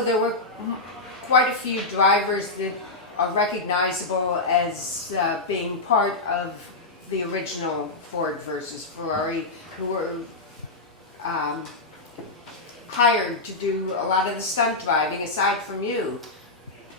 also there were quite a few drivers that are recognizable as being part of the original Ford versus Ferrari, who were hired to do a lot of the stunt driving aside from you.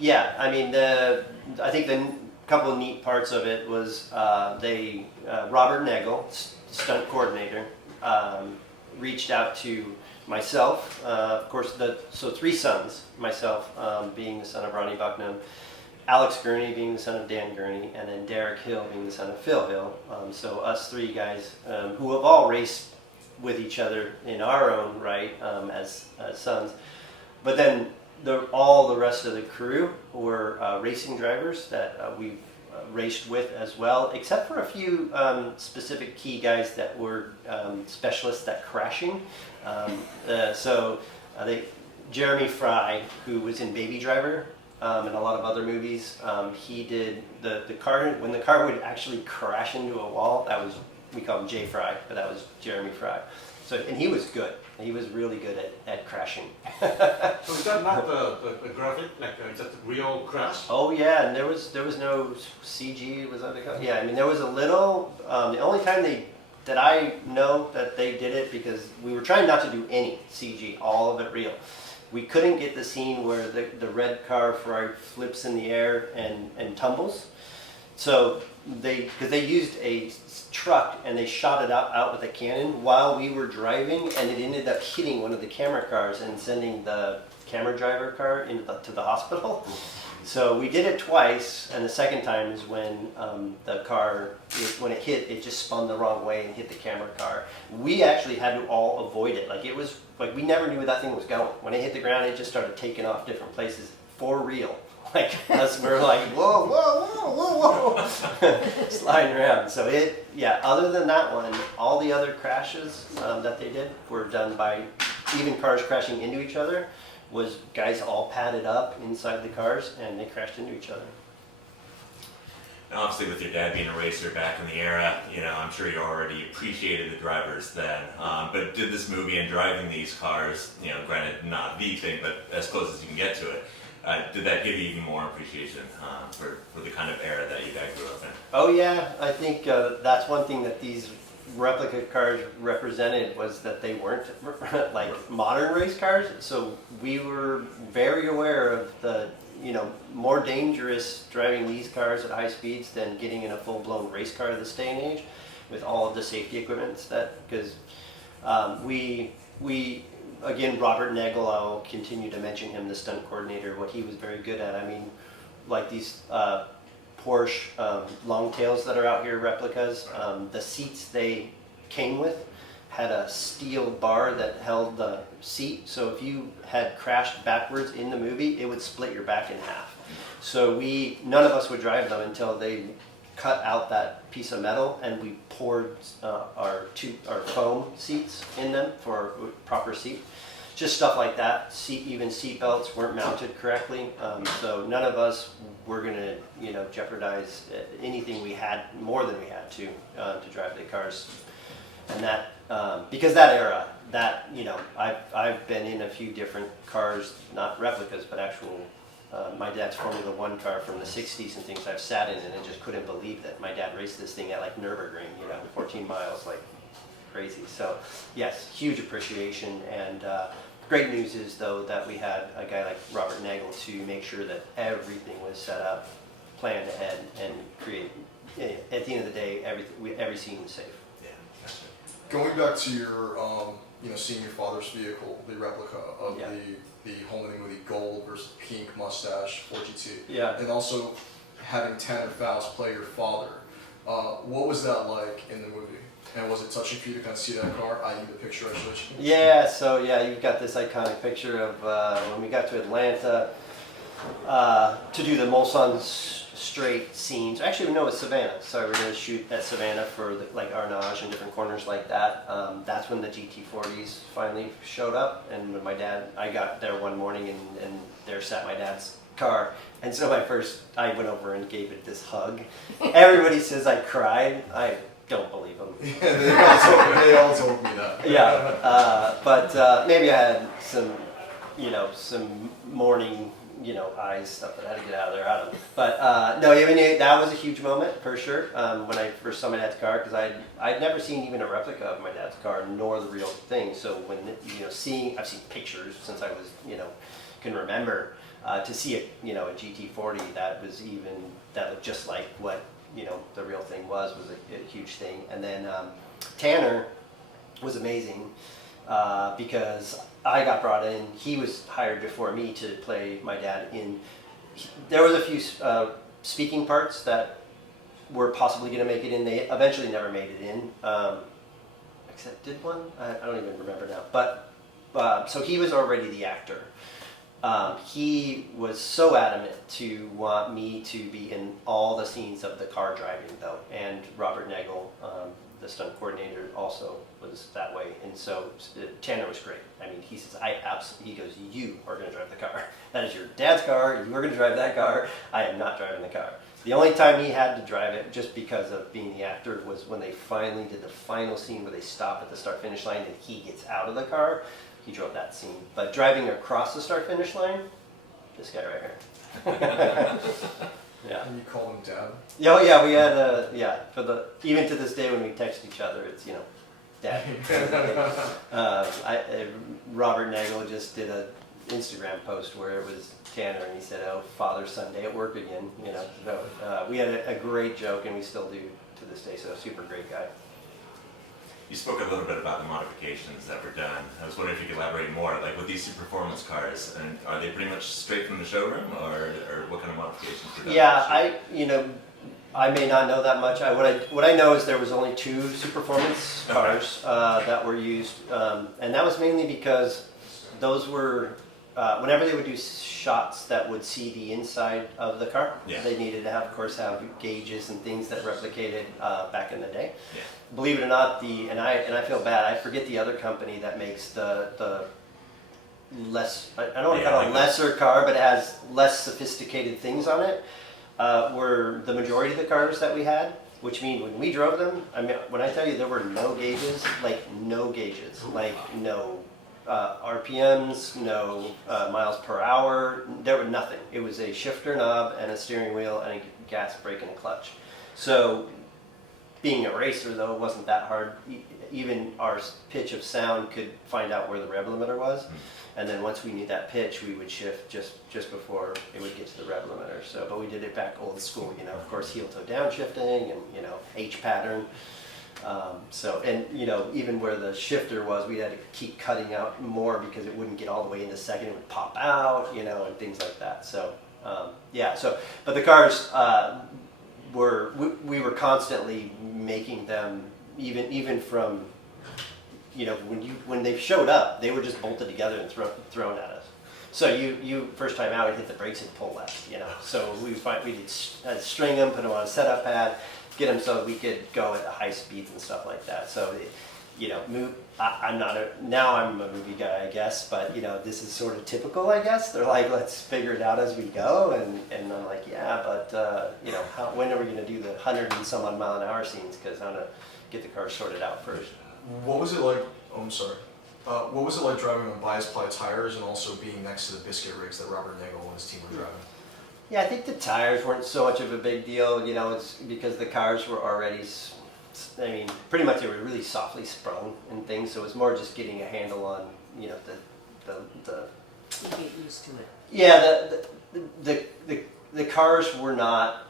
Yeah, I mean, I think the couple of neat parts of it was Robert Nagel, stunt coordinator, reached out to myself, of course, so 3 sons, myself being the son of Ronnie Bucknum, Alex Gurney being the son of Dan Gurney, and then Derek Hill being the son of Phil Hill. So us 3 guys who have all raced with each other in our own right as sons. But then all the rest of the crew were racing drivers that we've raced with as well, except for a few specific key guys that were specialists at crashing. Jeremy Fry, who was in Baby Driver and a lot of other movies, he did the car, when the car would actually crash into a wall, we call him Jay Fry, but that was Jeremy Fry. So, and he was good. He was really good at crashing. So is that not the graphic, like is that the real crash? Oh yeah, and there was no CG, was that the call? Yeah, I mean there was a little. The only time that I know that they did it, because we were trying not to do any CG, all of it real. We couldn't get the scene where the red car Ferrari flips in the air and tumbles. So because they used a truck and they shot it out with a cannon while we were driving, and it ended up hitting one of the camera cars and sending the camera driver car to the hospital. So we did it twice, and the second time is when the car, when it hit, it just spun the wrong way and hit the camera car. We actually had to all avoid it. Like it was like we never knew where that thing was going. When it hit the ground, it just started taking off different places for real. Like us, we're like, whoa, whoa, whoa, whoa, whoa, sliding around. So other than that one, all the other crashes that they did were done by, even cars crashing into each other, was guys all padded up inside the cars and they crashed into each other. Now, obviously, with your dad being a racer back in the era, I'm sure you already appreciated the drivers then. But did this movie and driving these cars, granted not the thing, but as close as you can get to it, did that give you even more appreciation for the kind of era that you guys grew up in? Oh yeah, I think that's one thing that these replica cars represented, was that they weren't like modern race cars. So we were very aware of the more dangerous driving these cars at high speeds than getting in a full-blown race car this day and age, with all of the safety equipment. Because again, Robert Nagel, I'll continue to mention him, the stunt coordinator, what he was very good at. I mean, like these Porsche long tails that are out here, replicas, the seats they came with had a steel bar that held the seat. So if you had crashed backwards in the movie, it would split your back in half. So none of us would drive them until they cut out that piece of metal, and we poured our foam seats in them for a proper seat. Just stuff like that. Even seat belts weren't mounted correctly, so none of us were going to jeopardize anything we had more than we had to drive the cars. And that because that era, I've been in a few different cars, not replicas, but actual. My dad's Formula One car from the 60s and things I've sat in, and I just couldn't believe that my dad raced this thing at like Nürburgring, 14 miles, like crazy. So yes, huge appreciation. And great news is though that we had a guy like Robert Nagel to make sure that everything was set up, planned ahead, and create. At the end of the day, every scene was safe. Yeah. Going back to your, seeing your father's vehicle, the replica of the home in the movie Gold versus Pink Mustache 4GT. Yeah. And also having Tanner Faust play your father. What was that like in the movie? And was it touching for you to kind of see that car, i.e. the picture I showed you? Yeah, so you've got this iconic picture of when we got to Atlanta to do the Mulsanne straight scenes. Actually, no, it's Savannah. So we were going to shoot at Savannah for like Arnage and different corners like that. That's when the GT40s finally showed up. And when I got there one morning and there sat my dad's car. And so I went over and gave it this hug. Everybody says I cried. I don't believe them. Yeah, they all told me that. Yeah, but maybe I had some morning, eyes, stuff that I had to get out of there, I don't know. But no, I mean, that was a huge moment for sure when I first saw my dad's car, because I'd never seen even a replica of my dad's car, nor the real thing. So when, I've seen pictures since I was, can remember, to see a GT40 that looked just like what, the real thing was a huge thing. And then Tanner was amazing because I got brought in. He was hired before me to play my dad in. There was a few speaking parts that were possibly going to make it in. They eventually never made it in. Except did one? I don't even remember now. But so he was already the actor. He was so adamant to want me to be in all the scenes of the car driving, though, and Robert Nagel, the stunt coordinator, also was that way. And so Tanner was great. I mean, he says, he goes, you are going to drive the car. That is your dad's car. You are going to drive that car. I am not driving the car. The only time he had to drive it, just because of being the actor, was when they finally did the final scene where they stop at the start-finish line and he gets out of the car. He drove that scene. But driving across the start-finish line, this guy right here. Yeah. And you call him Dad? Oh yeah, we had even to this day when we text each other, it's Dad. Robert Nagel just did a Instagram post where it was Tanner, and he said, "Oh, Father's Sunday at work again." So we had a great joke, and we still do to this day. So super great guy. You spoke a little bit about the modifications that were done. I was wondering if you could elaborate more, like with these super performance cars, and are they pretty much straight from the showroom, or what kind of modifications were done? Yeah, I may not know that much. What I know is there was only 2 super performance cars that were used, and that was mainly because those were whenever they would do shots that would see the inside of the car, they needed to of course have gauges and things that replicated back in the day. Yeah. Believe it or not, and I feel bad, I forget the other company that makes the less, I don't want to call it a lesser car, but it has less sophisticated things on it, were the majority of the cars that we had, which means when we drove them, I mean, when I tell you there were no gauges, like no RPMs, no miles per hour, there was nothing. It was a shifter knob and a steering wheel and a gas, brake, and a clutch. So being a racer, though, it wasn't that hard. Even our pitch of sound could find out where the rev limiter was. And then once we knew that pitch, we would shift just before it would get to the rev limiter. So, but we did it back old school, of course, heel toe downshifting and, H pattern. Even where the shifter was, we had to keep cutting out more because it wouldn't get all the way into second. It would pop out, and things like that. So, but the cars, we were constantly making them, even from, when they showed up, they were just bolted together and thrown at us. So you first time out, hit the brakes and pull left, So we'd string them, put them on a setup pad, get them so we could go at high speeds and stuff like that. So, I'm a movie guy, I guess, but this is sort of typical, I guess. They're like, let's figure it out as we go, and I'm like, yeah, but when are we going to do the 100 and some odd mile an hour scenes? Because I'm gonna get the car sorted out first. What was it like? Oh, I'm sorry. What was it like driving on bias ply tires and also being next to the biscuit rigs that Robert Nagel and his team were driving? Yeah, I think the tires weren't so much of a big deal. It's because the cars were already, pretty much they were really softly sprung and things. So it was more just getting a handle on, the. You get used to it. Yeah, the cars were not.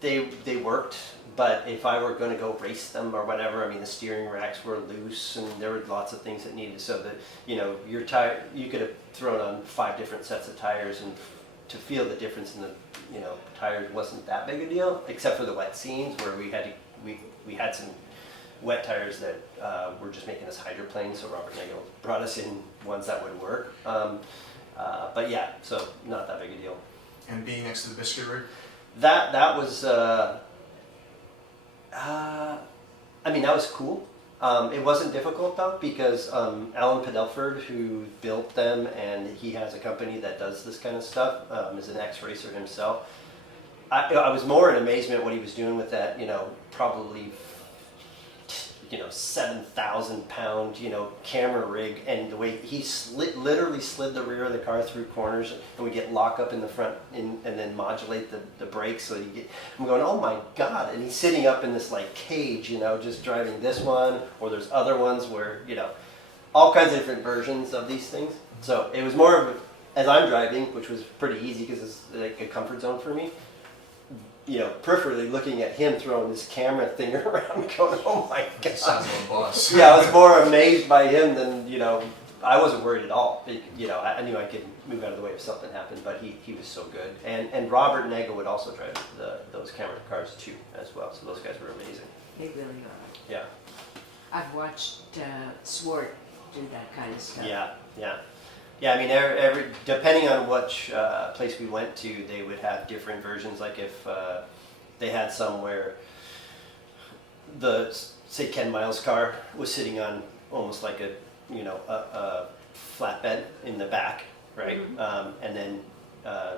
They worked, but if I were going to go race them or whatever, the steering racks were loose and there were lots of things that needed. So that your tire, you could have thrown on 5 different sets of tires and. To feel the difference in the tires wasn't that big a deal, except for the wet scenes where we had some wet tires that were just making us hydroplanes. So Robert Nagel brought us in ones that would work. But yeah, so not that big a deal. And being next to the biscuit rig? That was that was cool. It wasn't difficult though, because Alan Padelford, who built them, and he has a company that does this kind of stuff, is an ex-racer himself. I was more in amazement what he was doing with that, probably 7,000-pound, camera rig, and the way he literally slid the rear of the car through corners, and we get lock up in the front, and then modulate the brakes so that I'm going, oh my God, and he's sitting up in this like cage, just driving this one, or there's other ones where, all kinds of different versions of these things. So it was more of, as I'm driving, which was pretty easy because it's like a comfort zone for me, peripherally looking at him throwing this camera thing around going, oh my God. Sounds like a bus. Yeah, I was more amazed by him than, I wasn't worried at all. I knew I could move out of the way if something happened, but he was so good. And Robert Nagel would also drive those camera cars too, as well. So those guys were amazing. They really are. Yeah. I've watched Swart do that kind of stuff. Yeah, yeah. Yeah, I mean, every depending on which place we went to, they would have different versions. Like if they had some where say Ken Miles' car was sitting on almost like a flatbed in the back, right? Mm-hmm. And then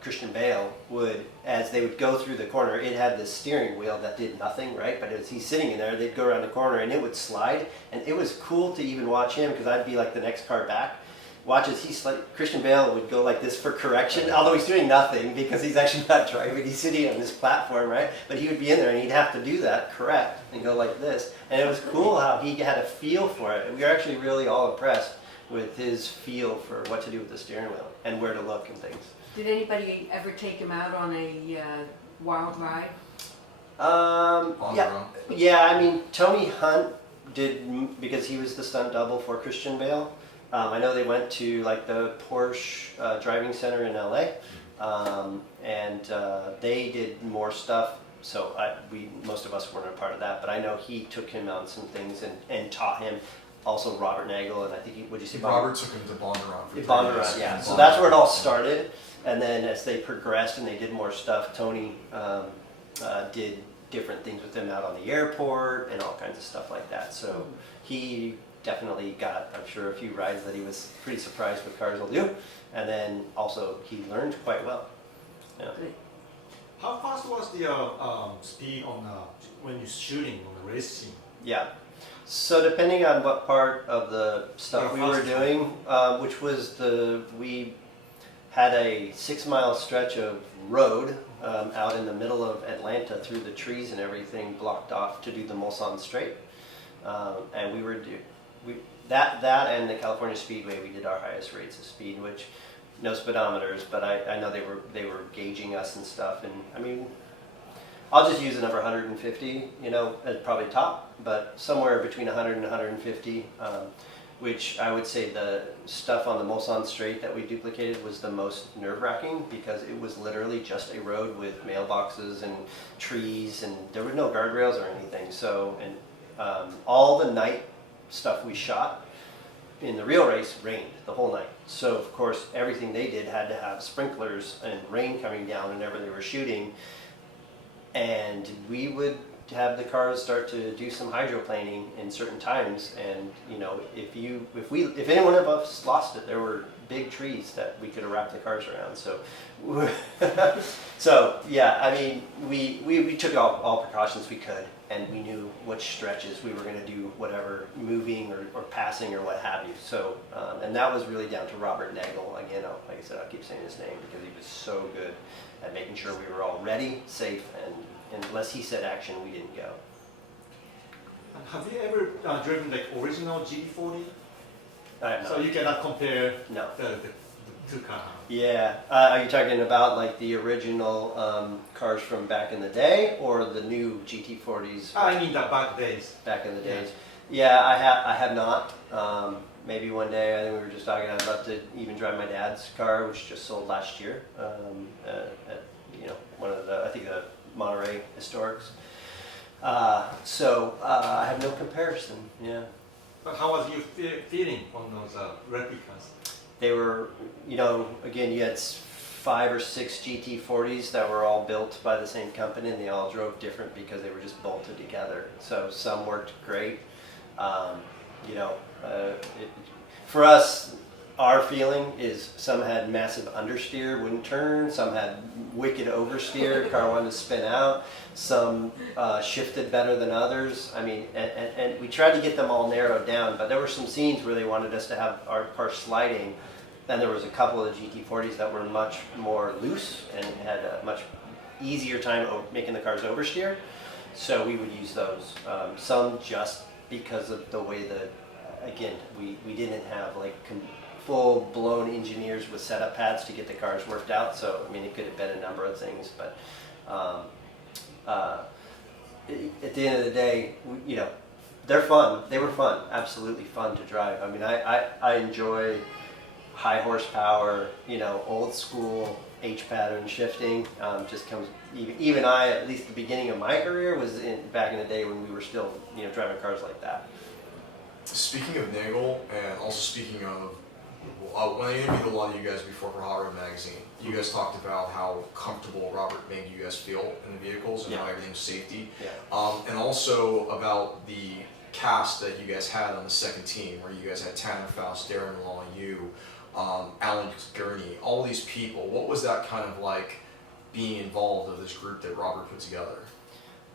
Christian Bale would, as they would go through the corner, it had this steering wheel that did nothing, right? But as he's sitting in there, they'd go around the corner and it would slide, and it was cool to even watch him because I'd be like the next car back. Watch as Christian Bale would go like this for correction, although he's doing nothing because he's actually not driving. He's sitting on this platform, right? But he would be in there and he'd have to do that correct and go like this. And it was cool how he had a feel for it. We were actually really all impressed with his feel for what to do with the steering wheel and where to look and things. Did anybody ever take him out on a wild ride? Yeah. I mean, Tony Hunt did because he was the stunt double for Christian Bale. I know they went to like the Porsche driving center in LA, and they did more stuff. So most of us weren't a part of that, but I know he took him on some things and taught him. Also, Robert Nagel, and I think would you say Robert took him to Bondurant for 3 Bondurant, years. yeah. So that's where it all started, and then as they progressed and they did more stuff, Tony did different things with them out on the airport and all kinds of stuff like that. So he definitely got, I'm sure, a few rides that he was pretty surprised what cars will do, and then also he learned quite well. Yeah. Good. How fast was the speed on when you're shooting on the race scene? Yeah. So depending on what part of the stuff we were doing, which was we had a 6-mile stretch of road out in the middle of Atlanta through the trees and everything blocked off to do the Mulsanne Straight, and we were that and the California Speedway, we did our highest rates of speed, which no speedometers, but I know they were gauging us and stuff, and I mean, I'll just use the number 150, as probably top, but somewhere between 100 and 150, which I would say the stuff on the Mulsanne Straight that we duplicated was the most nerve-wracking because it was literally just a road with mailboxes and trees, and there were no guardrails or anything. So, and all the night stuff we shot in the real race rained the whole night. So of course everything they did had to have sprinklers and rain coming down whenever they were shooting, and we would have the cars start to do some hydroplaning in certain times, and if any one of us lost it, there were big trees that we could have wrapped the cars around. So so yeah, I mean, we took all precautions we could, and we knew which stretches we were going to do whatever moving or passing or what have you. So and that was really down to Robert Nagel. Again, like I said, I'll keep saying his name because he was so good at making sure we were all ready, safe, and unless he said action, we didn't go. Have you ever driven like original GT40? I have So not. you cannot compare No. the two cars. Yeah. Are you talking about like the original cars from back in the day, or the new GT40s I mean the back days. back in the days? Yeah, I have not. Maybe one day. I think we were just talking. I'd love to even drive my dad's car, which just sold last year. At one of the, I think the Monterey Historics. So I have no comparison. Yeah. But how was you feeling on those replicas? They were, again, you had 5 or 6 GT40s that were all built by the same company, and they all drove different because they were just bolted together. So some worked great. For us, our feeling is some had massive understeer, wouldn't turn. Some had wicked oversteer, car wanted to spin out. Some shifted better than others. I mean, and we tried to get them all narrowed down, but there were some scenes where they wanted us to have our car sliding. Then there was a couple of the GT40s that were much more loose and had a much easier time making the cars oversteer. So we would use those. Some just because of the way that, again, we didn't have like full-blown engineers with setup pads to get the cars worked out. So I mean, it could have been a number of things, but at the end of the day, you know, they're fun. They were fun, absolutely fun to drive. I mean, I enjoy high horsepower, you know, old school H-pattern shifting. Just comes, even I, at least the beginning of my career was back in the day when we were still, you know, driving cars like that. Speaking of Nagel, and also speaking of, when I interviewed a lot of you guys before for Hot Rod Magazine, you guys talked about how comfortable Robert made you guys feel in the vehicles and how everything was safety. Yeah. And also about the cast that you guys had on the second team, where you guys had Tanner Faust, Darren Law, you, Alan Gurney, all these people. What was that kind of like being involved of this group that Robert put together?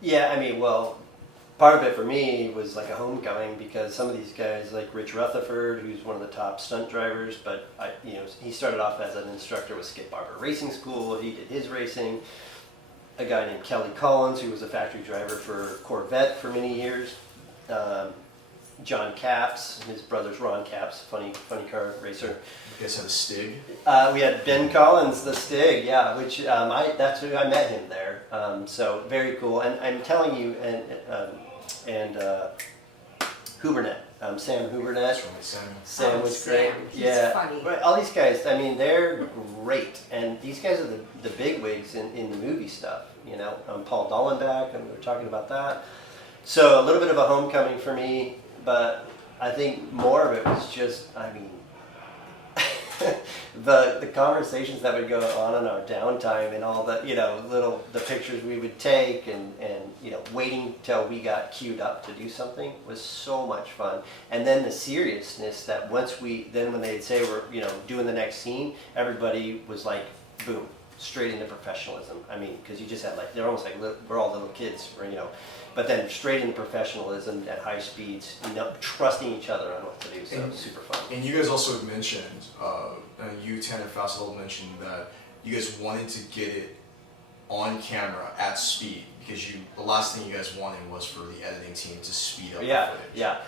Yeah, I mean, well, part of it for me was like a homecoming because some of these guys, like Rich Rutherford, who's one of the top stunt drivers, but you know, he started off as an instructor with Skip Barber Racing School. He did his racing. A guy named Kelly Collins, who was a factory driver for Corvette for many years. John Capps, his brother's Ron Capps, funny car racer. You guys had a Stig? We had Ben Collins, the Stig, yeah, which that's who I met him there. So very cool. And I'm telling you, and Hubernet, Sam Hubernet. That's right, Sam was great. He's Yeah, funny. But all these guys, I mean, they're great, and these guys are the big wigs in the movie stuff. You know, Paul Dollenbach, and we were talking about that. So a little bit of a homecoming for me, but I think more of it was just, I mean, the conversations that would go on in our downtime and all the, you know, the pictures we would take and you know, waiting till we got queued up to do something was so much fun. And then the seriousness that when they'd say we're, you know, doing the next scene, everybody was like, boom, straight into professionalism. I mean, because you just had like, they're almost like, we're all little kids, or, you know, but then straight into professionalism at high speeds, you know, trusting each other on what to do. So super fun. And you guys also mentioned, you, Tanner Faust, mentioned that you guys wanted to get it on camera at speed because the last thing you guys wanted was for the editing team to speed up the footage. Yeah,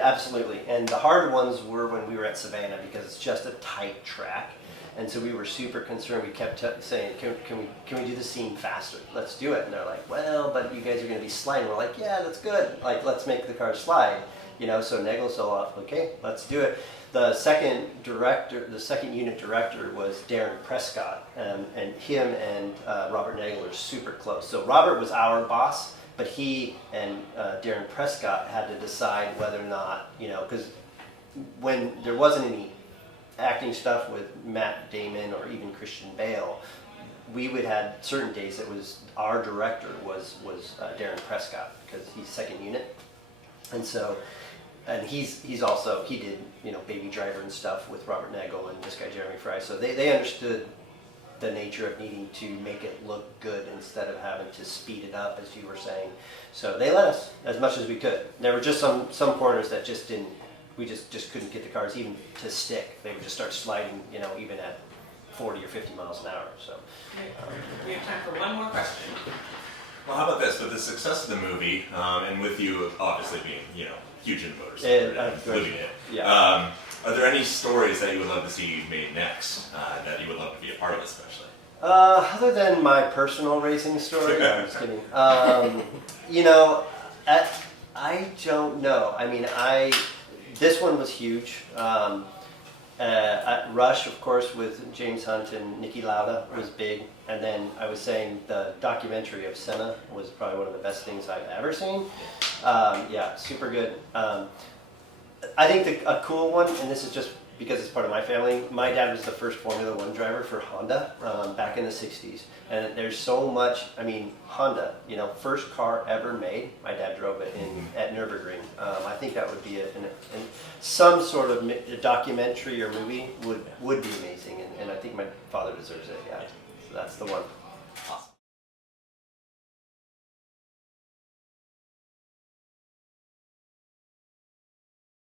absolutely. And the hard ones were when we were at Savannah because it's just a tight track. And so we were super concerned. We kept saying, can we do the scene faster? Let's do it. And they're like, well, but you guys are going to be sliding. We're like, yeah, that's good. Like, let's make the car slide. You know, so Nagel's so off, okay, let's do it. The second unit director was Darren Prescott, and him and Robert Nagel are super close. So Robert was our boss, but he and Darren Prescott had to decide whether or not, you know, because when there wasn't any acting stuff with Matt Damon or even Christian Bale, we would have certain days that was our director was Darren Prescott because he's second unit, and so. And he did, you know, Baby Driver and stuff with Robert Nagel and this guy Jeremy Fry. So they understood the nature of needing to make it look good instead of having to speed it up, as you were saying. So they let us as much as we could. There were just some corners that just didn't, we just couldn't get the cars even to stick. They would just start sliding, you know, even at 40 or 50 miles an hour. So we have time for one more question. Well, how about this? With the success of the movie, and with you obviously being, you know, huge in motorsport and living it, yeah. Are there any stories that you would love to see made next that you would love to be a part of, especially? Other than my personal racing story, no, I'm just kidding. You know, I don't know. I mean, this one was huge. At Rush, of course, with James Hunt and Niki Lauda was big. And then I was saying the documentary of Senna was probably one of the best things I've ever seen. Yeah, super good. I think a cool one, and this is just because it's part of my family. My dad was the first Formula One driver for Honda back in the 60s. And there's so much, I mean, Honda, you know, first car ever made. My dad drove it at Nürburgring. I think that would be some sort of documentary or movie would be amazing. And I think my father deserves it, yeah. So that's the one.